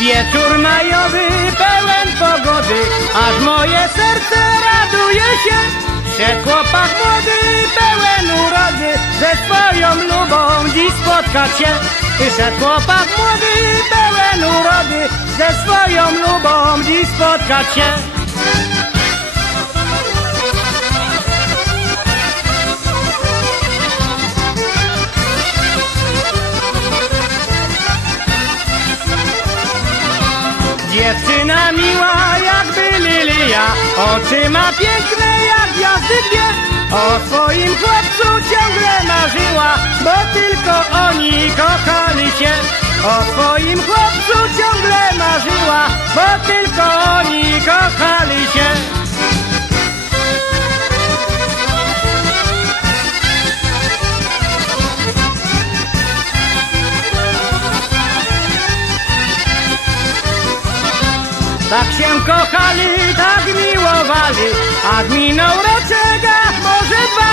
Wieczór majowy pełen pogody, aż moje serce raduje się. Szedł chłopak młody, pełen urody, ze swoją lubą dziś spotkać się. Szedł chłopak młody, pełen urody, ze swoją lubą dziś spotkać się. Dziewczyna miła jakby lilia, oczy ma piękne jak gwiazdy dwie. O swoim chłopcu ciągle marzyła, bo tylko oni kochali się. O swoim chłopcu ciągle marzyła, bo tylko oni Tak się kochali, tak miłowali, a minął roczek, może dwa.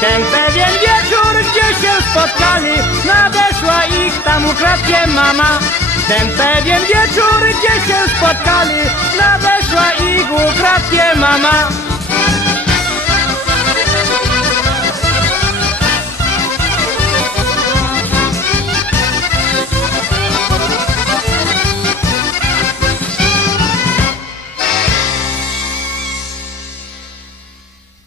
Ten pewien wieczór, gdzie się spotkali, nadeszła ich tam ukradkiem mama. Ten pewien wieczór, gdzie